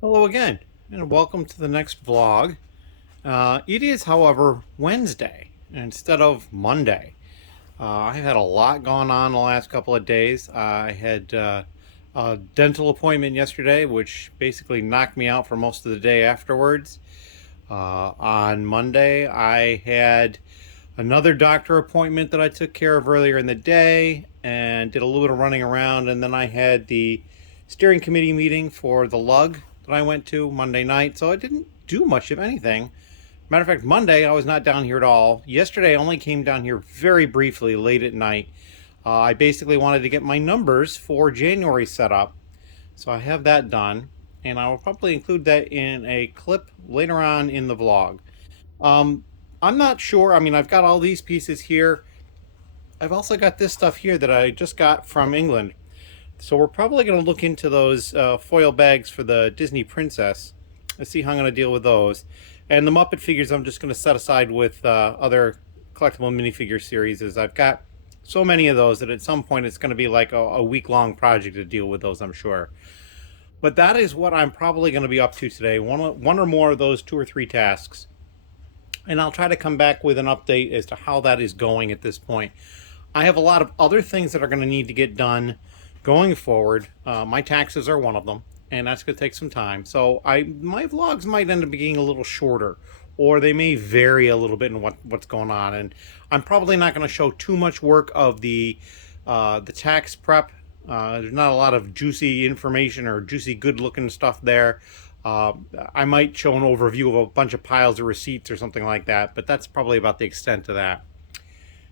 Hello again, and welcome to the next vlog. It is, however, Wednesday instead of Monday. I've had a lot going on the last couple of days. I had a dental appointment yesterday, which basically knocked me out for most of the day afterwards. On Monday, I had another doctor appointment that I took care of earlier in the day and did a little bit of running around, and then I had the steering committee meeting for the lug that I went to Monday night, so I didn't do much of anything. Matter of fact, Monday I was not down here at all. Yesterday I only came down here very briefly late at night. I basically wanted to get my numbers for January set up, so I have that done, and I will probably include that in a clip later on in the vlog. Um, I'm not sure. I mean, I've got all these pieces here. I've also got this stuff here that I just got from England. So we're probably going to look into those foil bags for the Disney Princess. Let's see how I'm going to deal with those. And the Muppet figures I'm just going to set aside with other collectible minifigure series. As I've got so many of those that at some point it's going to be like a week-long project to deal with those, I'm sure. But that is what I'm probably going to be up to today. One or more of those 2 or 3 tasks. And I'll try to come back with an update as to how that is going at this point. I have a lot of other things that are going to need to get done going forward. My taxes are one of them, and that's going to take some time. So my vlogs might end up being a little shorter, or they may vary a little bit in what's going on. And I'm probably not going to show too much work of the tax prep. There's not a lot of juicy information or juicy good looking stuff there. I might show an overview of a bunch of piles of receipts or something like that, but that's probably about the extent of that.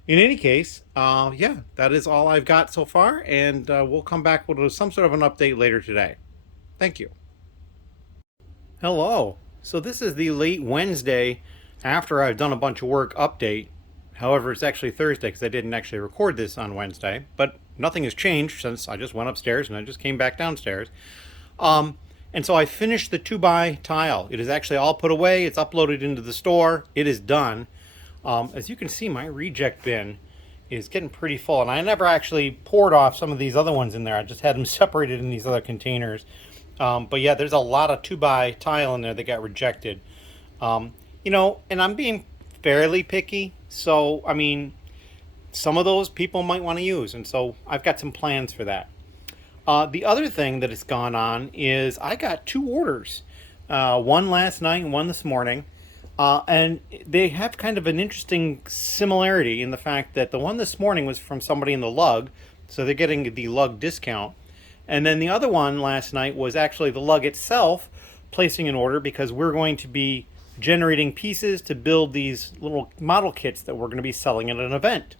In any case, yeah, that is all I've got so far, and we'll come back with some sort of an update later today. Thank you. Hello. So this is the late Wednesday after I've done a bunch of work update. However, it's actually Thursday because I didn't actually record this on Wednesday, but nothing has changed since I just went upstairs and I just came back downstairs. And so I finished the 2x tile. It is actually all put away. It's uploaded into the store. It is done. As you can see, my reject bin is getting pretty full. And I never actually poured off some of these other ones in there. I just had them separated in these other containers. But yeah, there's a lot of 2x tile in there that got rejected. You know, and I'm being fairly picky. So, I mean, some of those people might want to use. And so I've got some plans for that. The other thing that has gone on is I got 2 orders, one last night and one this morning, and they have kind of an interesting similarity in the fact that the one this morning was from somebody in the lug, so they're getting the lug discount, and then the other one last night was actually the lug itself placing an order because we're going to be generating pieces to build these little model kits that we're going to be selling at an event.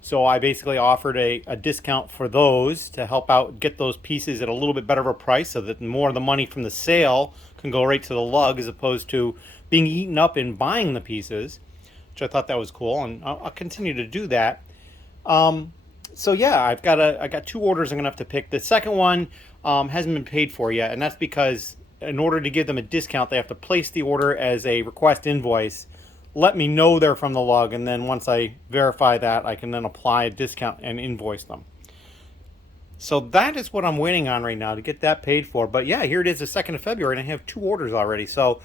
So I basically offered a discount for those to help out get those pieces at a little bit better of a price so that more of the money from the sale can go right to the lug as opposed to being eaten up in buying the pieces, which I thought that was cool, and I'll continue to do that. So yeah, I got 2 orders I'm gonna have to pick. The second one hasn't been paid for yet, and that's because in order to give them a discount, they have to place the order as a request invoice, let me know they're from the lug, and then once I verify that, I can then apply a discount and invoice them. So that is what I'm waiting on right now to get that paid for. But yeah, here it is, the 2nd of February, and I have 2 orders already. So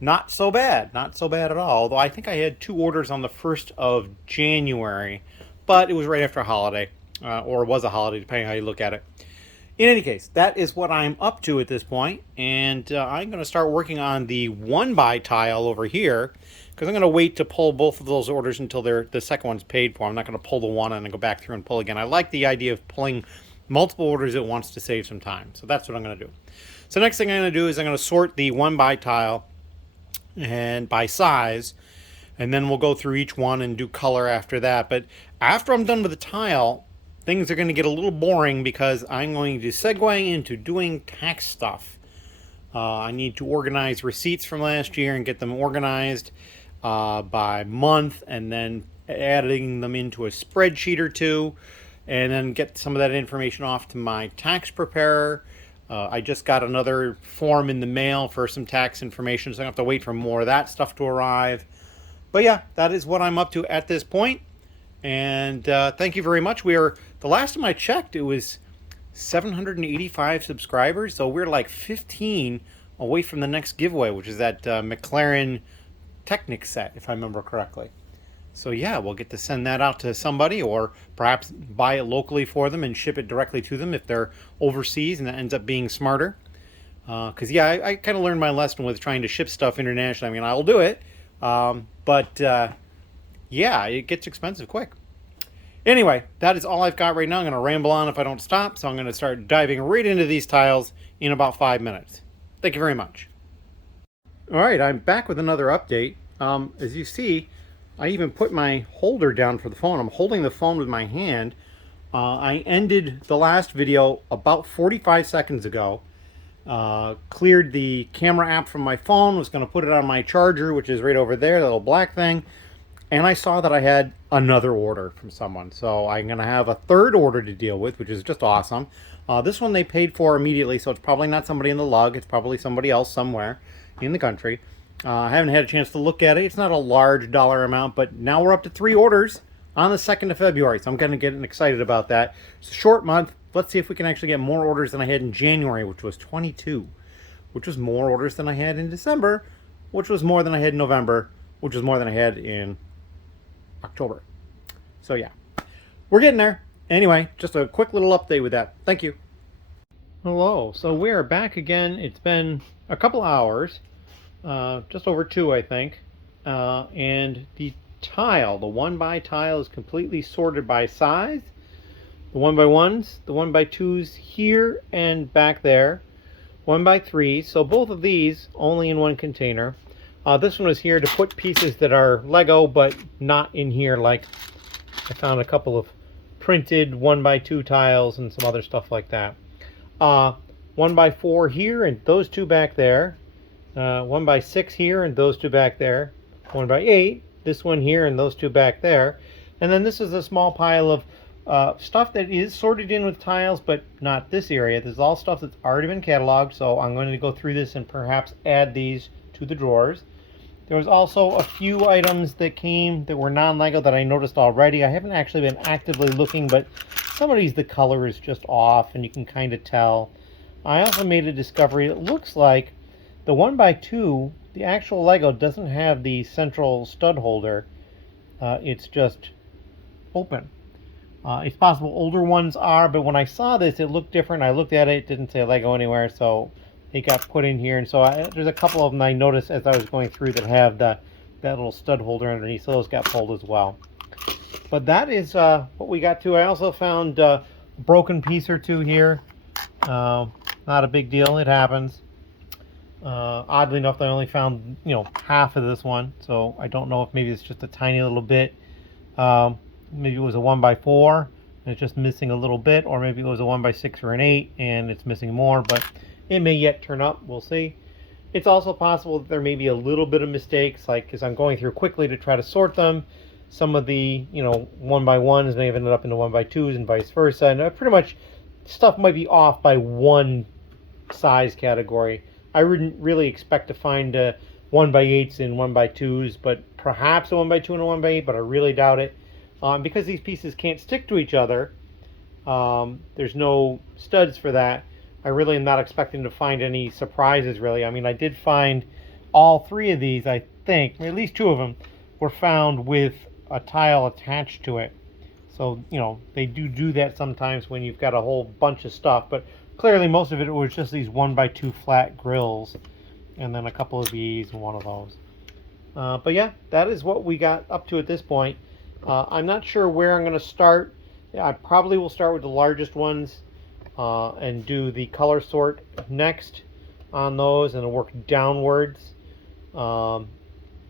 not so bad, not so bad at all. Although I think I had 2 orders on the 1st of January, but it was right after a holiday, or it was a holiday, depending on how you look at it. In any case, that is what I'm up to at this point, and I'm going to start working on the 1x tile over here, because I'm going to wait to pull both of those orders until the second one's paid for. I'm not going to pull the one and then go back through and pull again. I like the idea of pulling multiple orders at once to save some time, so that's what I'm going to do. So next thing I'm going to do is I'm going to sort the 1x tile and by size, and then we'll go through each one and do color after that. But after I'm done with the tile, things are going to get a little boring because I'm going to segue into doing tax stuff. I need to organize receipts from last year and get them organized by month, and then adding them into a spreadsheet or two, and then get some of that information off to my tax preparer. I just got another form in the mail for some tax information, so I have to wait for more of that stuff to arrive. But yeah, that is what I'm up to at this point. And thank you very much. The last time I checked, it was 785 subscribers, so we're like 15 away from the next giveaway, which is that McLaren Technic set, if I remember correctly. So yeah, we'll get to send that out to somebody, or perhaps buy it locally for them and ship it directly to them if they're overseas, and that ends up being smarter. Because yeah, I kind of learned my lesson with trying to ship stuff internationally. I mean, I'll do it, but yeah, it gets expensive quick. Anyway, that is all I've got right now. I'm going to ramble on if I don't stop, so I'm going to start diving right into these tiles in about 5 minutes. Thank you very much. All right, I'm back with another update. As you see, I even put my holder down for the phone. I'm holding the phone with my hand. I ended the last video about 45 seconds ago. Cleared the camera app from my phone, was going to put it on my charger, which is right over there, the little black thing. And I saw that I had another order from someone. So I'm going to have a third order to deal with, which is just awesome. This one they paid for immediately, so it's probably not somebody in the lug. It's probably somebody else somewhere in the country. I haven't had a chance to look at it. It's not a large dollar amount, but now we're up to 3 orders on the 2nd of February. So I'm going to get excited about that. It's a short month. Let's see if we can actually get more orders than I had in January, which was 22, which was more orders than I had in December, which was more than I had in November, which was more than I had in October. So yeah, we're getting there. Anyway, just a quick little update with that. Thank you. Hello. So we are back again. It's been a couple hours, just over 2, I think. And the tile, the 1x tile, is completely sorted by size. The 1x1s, the 1x2s here and back there. 1x3s. So both of these only in one container. This one is here to put pieces that are Lego, but not in here. Like I found a couple of printed 1x2 tiles and some other stuff like that. 1x4 here and those 2 back there. 1x6 here and those 2 back there. 1x8, this one here and those 2 back there. And then this is a small pile of stuff that is sorted in with tiles, but not this area. This is all stuff that's already been cataloged, so I'm going to go through this and perhaps add these to the drawers. There was also a few items that came that were non-Lego that I noticed already. I haven't actually been actively looking, but some of these the color is just off and you can kind of tell. I also made a discovery. It looks like the 1x2, the actual Lego, doesn't have the central stud holder. It's just open. It's possible older ones are, but when I saw this, it looked different. I looked at it, it didn't say Lego anywhere, so it got put in here. And so there's a couple of them I noticed as I was going through that have that little stud holder underneath, so those got pulled as well. But that is what we got to. I also found a broken piece or 2 here. Not a big deal, it happens. Oddly enough, I only found half of this one, so I don't know if maybe it's just a tiny little bit. Maybe it was a 1x4 and it's just missing a little bit, or maybe it was a 1x6 or an 8 and it's missing more, but it may yet turn up. We'll see. It's also possible that there may be a little bit of mistakes, like as I'm going through quickly to try to sort them, some of the 1x1s may have ended up into 1x2s and vice versa, and pretty much stuff might be off by 1 size category. I wouldn't really expect to find 1x8s and 1x2s, but perhaps a 1x2 and a 1x8, but I really doubt it. Because these pieces can't stick to each other, there's no studs for that. I really am not expecting to find any surprises, really. I mean, I did find all 3 of these, I think, or at least 2 of them, were found with a tile attached to it. So, they do that sometimes when you've got a whole bunch of stuff. But clearly, most of it was just these 1x2 flat grills, and then a couple of these and one of those. But yeah, that is what we got up to at this point. I'm not sure where I'm going to start. I probably will start with the largest ones and do the color sort next on those and work downwards. But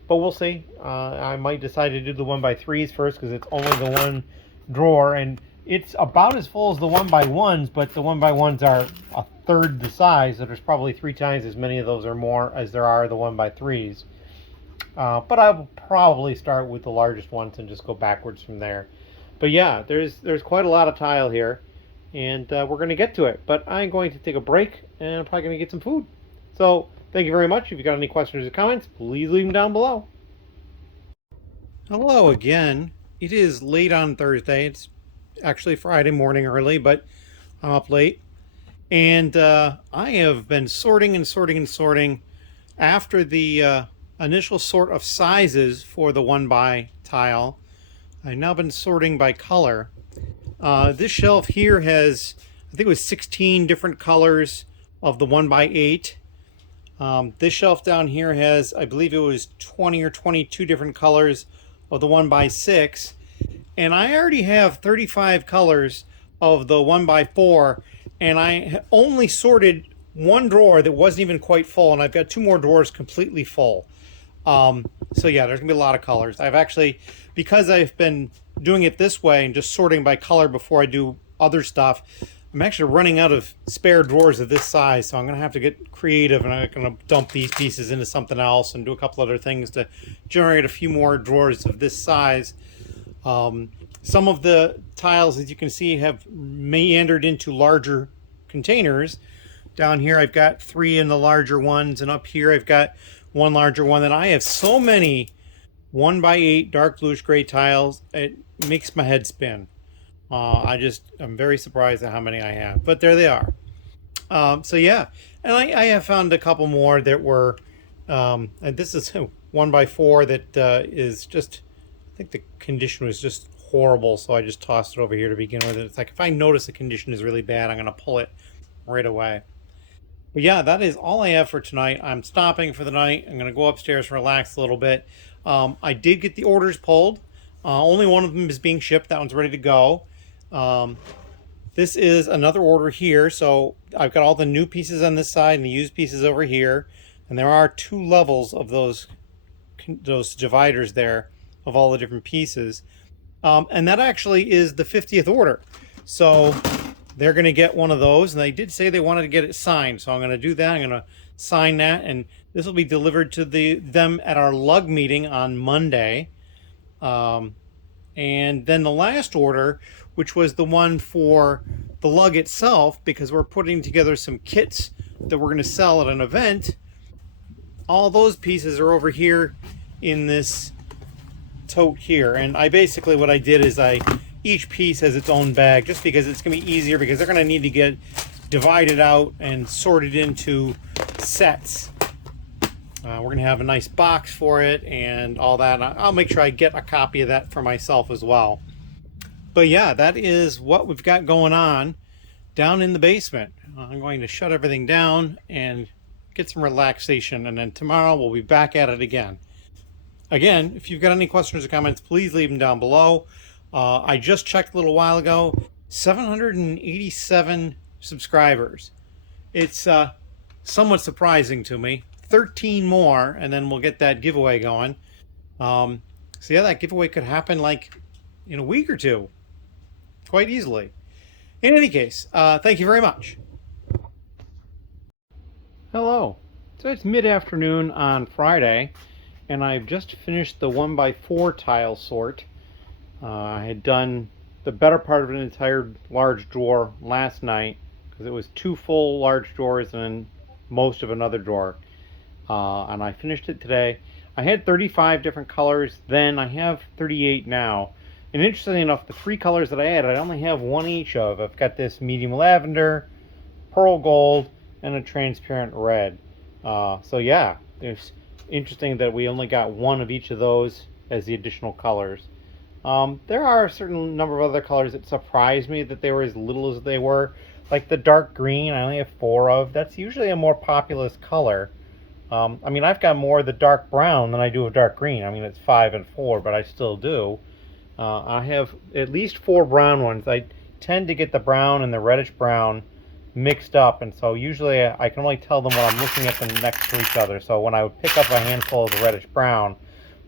we'll see. I might decide to do the 1x3s first because it's only the 1 drawer, and it's about as full as the 1x1s, but the 1x1s are a third the size, so there's probably 3 times as many of those or more as there are the 1x3s. But I will probably start with the largest ones and just go backwards from there. But yeah, there's quite a lot of tile here, and we're going to get to it. But I'm going to take a break, and I'm probably going to get some food. So thank you very much. If you've got any questions or comments, please leave them down below. Hello again. It is late on Thursday. It's actually Friday morning early, but I'm up late. And I have been sorting and sorting and sorting after the initial sort of sizes for the 1x tile. I've now been sorting by color. This shelf here has, I think it was 16 different colors of the 1x8. This shelf down here has, I believe it was 20 or 22 different colors of the 1x6. And I already have 35 colors of the 1x4. And I only sorted one drawer that wasn't even quite full. And I've got two more drawers completely full. So yeah, there's gonna be a lot of colors. I've actually, because I've been doing it this way and just sorting by color before I do other stuff, I'm actually running out of spare drawers of this size, so I'm gonna have to get creative, and I'm gonna dump these pieces into something else and do a couple other things to generate a few more drawers of this size. Some of the tiles, as you can see, have meandered into larger containers. Down here I've got 3 in the larger ones, and up here I've got one larger one. And I have so many 1x8 dark bluish gray tiles, it makes my head spin. I'm very surprised at how many I have, but there they are. So yeah, and I have found a couple more that were, and this is 1x4 that is just, I think the condition was just horrible, so I just tossed it over here to begin with. It's like, if I notice the condition is really bad, I'm going to pull it right away. But yeah, that is all I have for tonight. I'm stopping for the night. I'm going to go upstairs and relax a little bit. I did get the orders pulled. Only one of them is being shipped. That one's ready to go. This is another order here. So I've got all the new pieces on this side and the used pieces over here. And there are 2 levels of those dividers there of all the different pieces. And that actually is the 50th order. So they're going to get one of those, and they did say they wanted to get it signed, so I'm going to do that. I'm going to sign that, and this will be delivered to them at our lug meeting on Monday. And then the last order, which was the one for the lug itself, because we're putting together some kits that we're going to sell at an event, all those pieces are over here in this tote here. And I basically, what I did is each piece has its own bag, just because it's going to be easier, because they're going to need to get divided out and sorted into sets. We're going to have a nice box for it and all that. I'll make sure I get a copy of that for myself as well. But yeah, that is what we've got going on down in the basement. I'm going to shut everything down and get some relaxation, and then tomorrow we'll be back at it again. Again, if you've got any questions or comments, please leave them down below. I just checked a little while ago, 787 subscribers. It's somewhat surprising to me. 13 more, and then we'll get that giveaway going. So yeah, that giveaway could happen like in a week or two, quite easily. In any case, thank you very much. Hello. So it's mid-afternoon on Friday, and I've just finished the 1x4 tile sort. I had done the better part of an entire large drawer last night, because it was 2 full large drawers and then most of another drawer. And I finished it today. I had 35 different colors then. I have 38 now. And interestingly enough, the 3 colors that I had, I only have 1 each of. I've got this medium lavender, pearl gold, and a transparent red. So yeah, it's interesting that we only got 1 of each of those as the additional colors. There are a certain number of other colors that surprised me that they were as little as they were. Like the dark green, I only have 4 of. That's usually a more populous color. I mean, I've got more of the dark brown than I do of dark green. I mean, it's 5 and 4, but I still do. I have at least 4 brown ones. I tend to get the brown and the reddish brown mixed up, and so usually I can only tell them when I'm looking at them next to each other. So when I would pick up a handful of the reddish brown,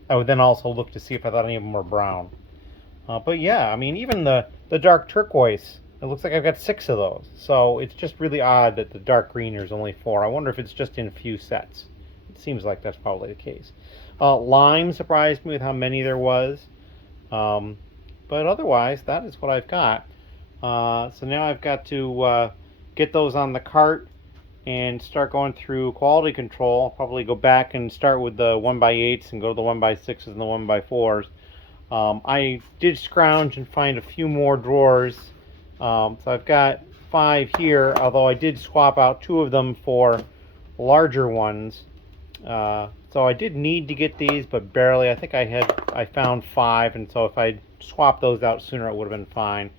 I would then also look to see if I thought any of them were brown. But yeah, I mean, even the dark turquoise, it looks like I've got 6 of those. So it's just really odd that the dark green is only 4. I wonder if it's just in a few sets. It seems like that's probably the case. Lime surprised me with how many there was. But otherwise, that is what I've got. So now I've got to get those on the cart and start going through quality control. I'll probably go back and start with the 1x8s and go to the 1x6s and the 1x4s. I did scrounge and find a few more drawers. So I've got 5 here, although I did swap out 2 of them for larger ones. So I did need to get these, but barely. I think I found 5, and so if I swapped those out sooner, it would have been fine.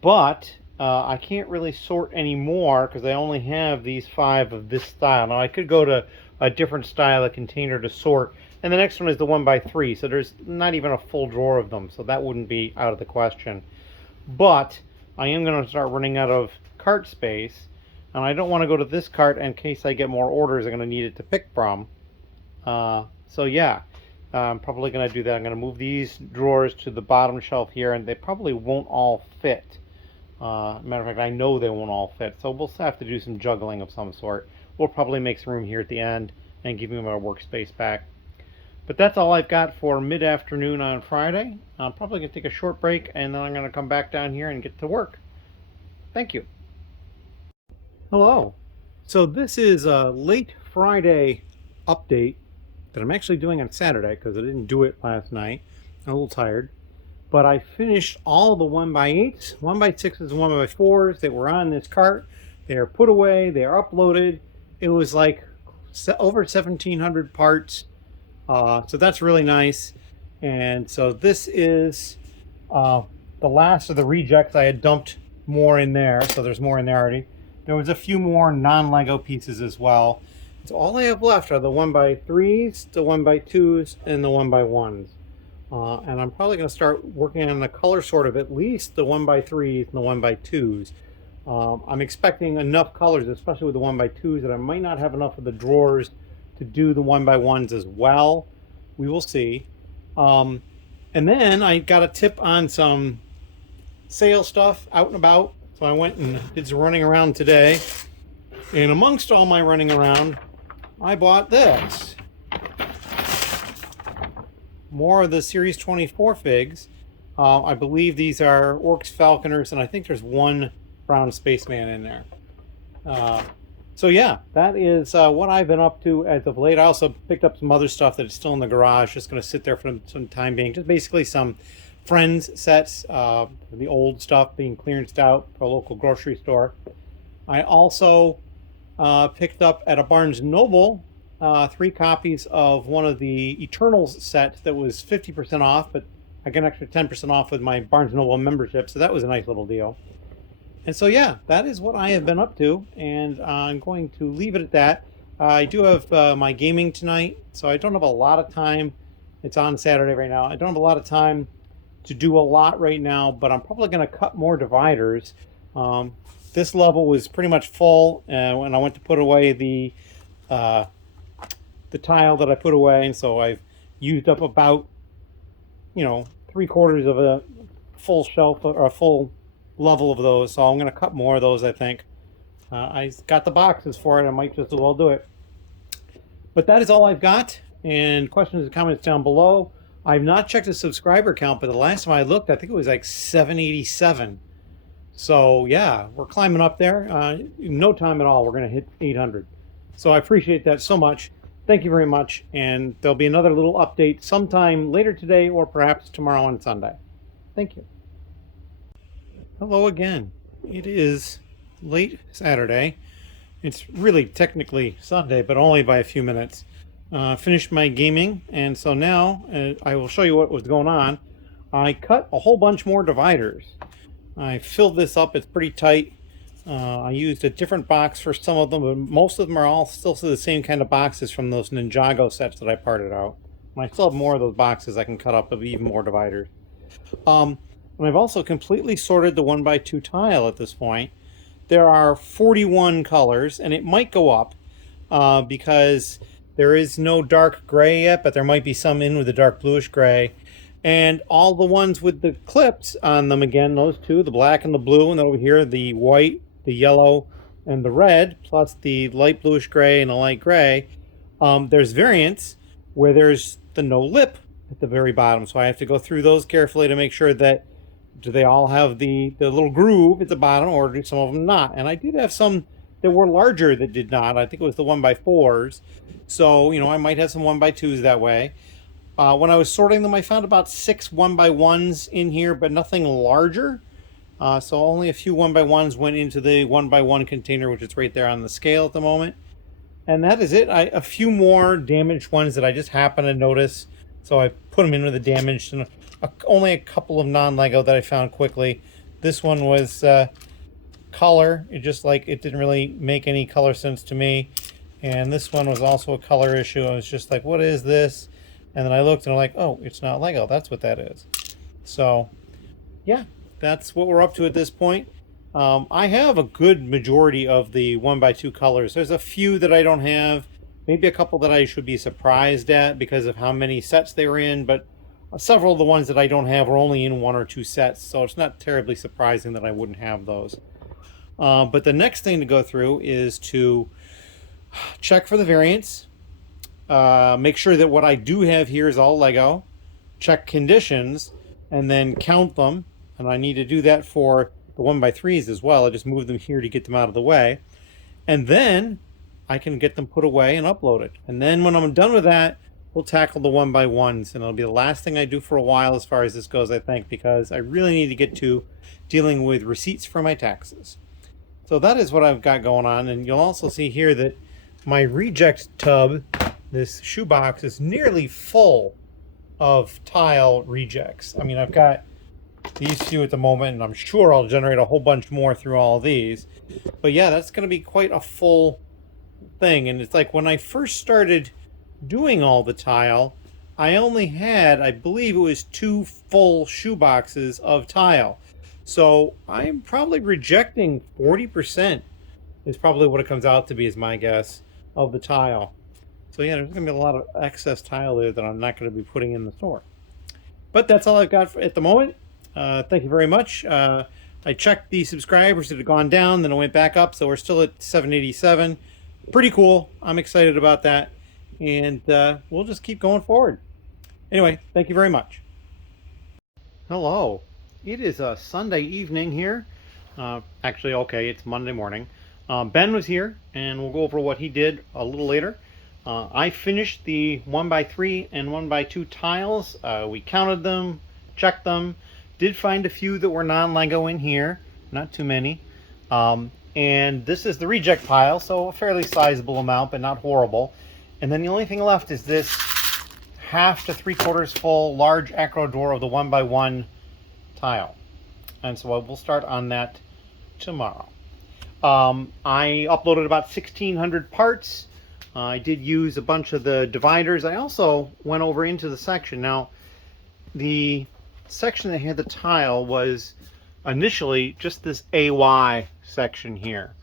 But I can't really sort anymore because I only have these 5 of this style. Now I could go to a different style of container to sort, and the next one is the 1x3, so there's not even a full drawer of them, so that wouldn't be out of the question. But I am going to start running out of cart space, and I don't want to go to this cart in case I get more orders I'm going to need it to pick from. So yeah, I'm probably going to do that. I'm going to move these drawers to the bottom shelf here, and they probably won't all fit. Matter of fact, I know they won't all fit, so we'll have to do some juggling of some sort. We'll probably make some room here at the end and give me my workspace back. But that's all I've got for mid-afternoon on Friday. I'm probably going to take a short break, and then I'm going to come back down here and get to work. Thank you. Hello. So this is a late Friday update that I'm actually doing on Saturday because I didn't do it last night. I'm a little tired. But I finished all the 1x8s, 1x6s, and 1x4s that were on this cart. They are put away. They are uploaded. It was like over 1,700 parts. So that's really nice. And so this is the last of the rejects. I had dumped more in there, so there's more in there already. There was a few more non-Lego pieces as well. So all I have left are the 1x3s, the 1x2s, and the 1x1s. And I'm probably going to start working on the color sort of at least the 1x3s and the 1x2s. I'm expecting enough colors, especially with the 1x2s, that I might not have enough of the drawers to do the 1x1s as well. We will see. And then I got a tip on some sale stuff out and about. So I went and did some running around today. And amongst all my running around, I bought this. More of the Series 24 figs. I believe these are Orcs Falconers, and I think there's one brown spaceman in there. So yeah, that is what I've been up to as of late. I also picked up some other stuff that is still in the garage, just going to sit there for some time being. Just basically some Friends sets, the old stuff being clearanced out for a local grocery store. I also picked up at a Barnes & Noble 3 copies of one of the Eternals set that was 50% off, but I got an extra 10% off with my Barnes & Noble membership, so that was a nice little deal. And so yeah, that is what I have been up to, and I'm going to leave it at that. I do have my gaming tonight, so I don't have a lot of time. It's on Saturday right now. I don't have a lot of time to do a lot right now, but I'm probably going to cut more dividers. This level was pretty much full when I went to put away the tile that I put away, and so I've used up about 3/4 of a full shelf or a full level of those, so I'm going to cut more of those. I think I got the boxes for it. I might just as well do it. But that is all I've got, and questions and comments down below. I've not checked the subscriber count, but the last time I looked, I think it was like 787. So yeah, we're climbing up there. In no time at all, we're going to hit 800. So I appreciate that so much. Thank you very much, and there'll be another little update sometime later today or perhaps tomorrow on Sunday. Thank you. Hello again. It is late Saturday. It's really technically Sunday, but only by a few minutes. Finished my gaming, and so now I will show you what was going on. I cut a whole bunch more dividers. I filled this up. It's pretty tight. I used a different box for some of them, but most of them are all still the same kind of boxes from those Ninjago sets that I parted out. And I still have more of those boxes I can cut up of even more dividers. And I've also completely sorted the 1x2 tile at this point. There are 41 colors, and it might go up because there is no dark gray yet, but there might be some in with the dark bluish gray. And all the ones with the clips on them, again, those two, the black and the blue, and over here, the white, the yellow, and the red, plus the light bluish gray and the light gray. There's variants where there's the no lip at the very bottom. So I have to go through those carefully to make sure that do they all have the little groove at the bottom, or do some of them not? And I did have some that were larger that did not. I think it was the 1x4s. So, I might have some 1x2s that way. When I was sorting them, I found about 6 1x1s in here, but nothing larger. So only a few 1x1s went into the 1x1 container, which is right there on the scale at the moment. And that is it. A few more damaged ones that I just happened to notice, so I put them into the damaged, and only a couple of non-Lego that I found quickly. This one was color. It just it didn't really make any color sense to me. And this one was also a color issue. I was just like, what is this? And then I looked and I'm like, oh, it's not Lego. That's what that is. So yeah, that's what we're up to at this point. I have a good majority of the 1x2 colors. There's a few that I don't have, maybe a couple that I should be surprised at because of how many sets they were in, but several of the ones that I don't have are only in 1 or 2 sets, so it's not terribly surprising that I wouldn't have those. But the next thing to go through is to check for the variants, make sure that what I do have here is all Lego, check conditions, and then count them. And I need to do that for the 1x3s as well. I just move them here to get them out of the way. And then I can get them put away and uploaded. And then when I'm done with that, we'll tackle the 1x1s. And it'll be the last thing I do for a while as far as this goes, I think, because I really need to get to dealing with receipts for my taxes. So that is what I've got going on. And you'll also see here that my reject tub, this shoebox, is nearly full of tile rejects. I mean, I've got these few at the moment, and I'm sure I'll generate a whole bunch more through all of these. But yeah, that's going to be quite a full thing. And it's like when I first started doing all the tile, I only had, I believe it was 2 full shoeboxes of tile. So I'm probably rejecting 40% is probably what it comes out to be, is my guess, of the tile. So yeah, there's going to be a lot of excess tile there that I'm not going to be putting in the store. But that's all I've got at the moment. Thank you very much. I checked the subscribers that had gone down, then it went back up, so we're still at 787. Pretty cool. I'm excited about that. And we'll just keep going forward. Anyway, thank you very much. Hello. It is a Sunday evening here. Actually, okay, it's Monday morning. Ben was here, and we'll go over what he did a little later. I finished the 1x3 and 1x2 tiles. We counted them, checked them, did find a few that were non-Lego in here, not too many. And this is the reject pile, so a fairly sizable amount, but not horrible. And then the only thing left is this 1/2 to 3/4 full large acro drawer of the 1x1 tile. And so we'll start on that tomorrow. I uploaded about 1,600 parts. I did use a bunch of the dividers. I also went over into the section. Now, the section that had the tile was initially just this AY section here.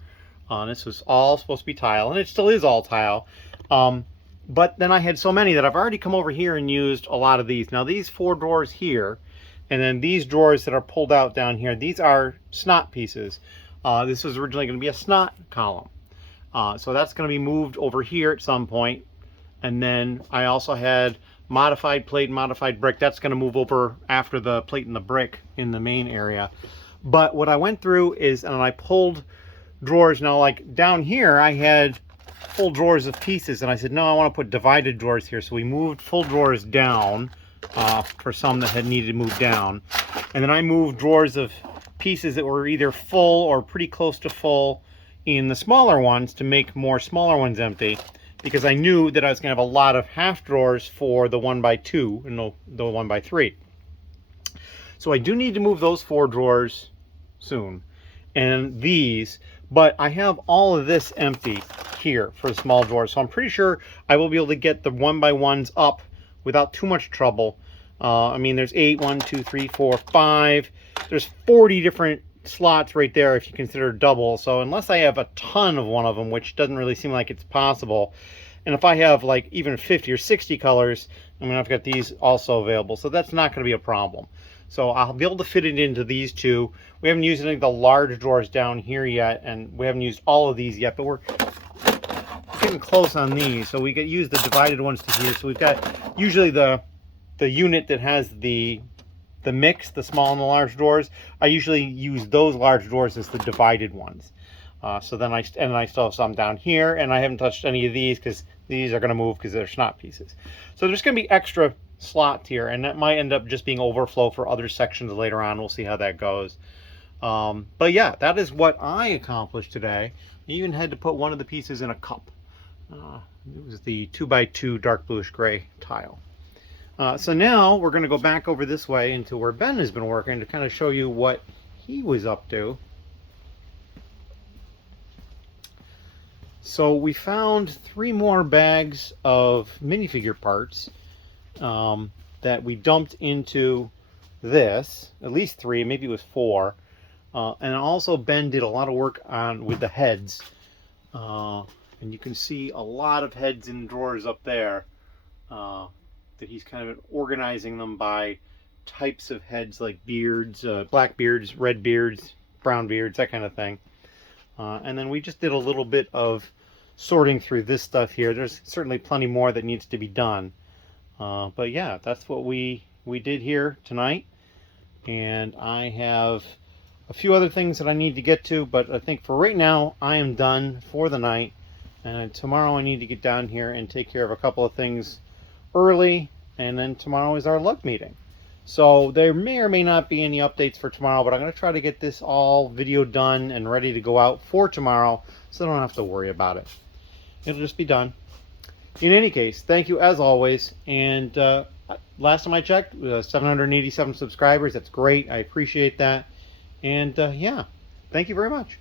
This was all supposed to be tile, and it still is all tile. But then I had so many that I've already come over here and used a lot of these. Now, these 4 drawers here, and then these drawers that are pulled out down here, these are snot pieces. This was originally going to be a snot column. So that's going to be moved over here at some point. And then I also had modified plate, modified brick. That's going to move over after the plate and the brick in the main area. But what I went through is, and I pulled drawers. Now, like down here, I had full drawers of pieces. And I said, no, I want to put divided drawers here. So we moved full drawers down for some that had needed to move down. And then I moved drawers of pieces that were either full or pretty close to full in the smaller ones to make more smaller ones empty, because I knew that I was going to have a lot of half drawers for the 1x2 and the 1x3. So I do need to move those 4 drawers soon, and these, but I have all of this empty here for the small drawers, so I'm pretty sure I will be able to get the 1x1s up without too much trouble. I mean, there's 8, 1, 2, 3, 4, 5. There's 40 different slots right there if you consider double. So unless I have a ton of one of them, which doesn't really seem like it's possible, and if I have like even 50 or 60 colors, I mean, I've got these also available, so that's not going to be a problem. So I'll be able to fit it into these 2. We haven't used any of the large drawers down here yet, and we haven't used all of these yet, but we're getting close on these. So we get use the divided ones to here. So we've got usually the unit that has the mix, the small and the large drawers. I usually use those large drawers as the divided ones. So then I still have some down here, and I haven't touched any of these because these are going to move because they're snot pieces. So there's going to be extra slots here, and that might end up just being overflow for other sections later on. We'll see how that goes. But yeah, that is what I accomplished today. I even had to put one of the pieces in a cup. It was the 2x2 dark bluish gray tile. So now we're going to go back over this way into where Ben has been working to kind of show you what he was up to. So we found 3 more bags of minifigure parts that we dumped into this. At least 3, maybe it was 4. And also Ben did a lot of work with the heads. And you can see a lot of heads in drawers up there. That he's kind of organizing them by types of heads, like beards, black beards, red beards, brown beards, that kind of thing. And then we just did a little bit of sorting through this stuff here. There's certainly plenty more that needs to be done. But yeah, that's what we did here tonight. And I have a few other things that I need to get to, but I think for right now, I am done for the night. And tomorrow I need to get down here and take care of a couple of things early, and then tomorrow is our lug meeting. So there may or may not be any updates for tomorrow, but I'm going to try to get this all video done and ready to go out for tomorrow, so I don't have to worry about it. It'll just be done. In any case, thank you as always, and last time I checked, 787 subscribers. That's great. I appreciate that. And yeah, thank you very much.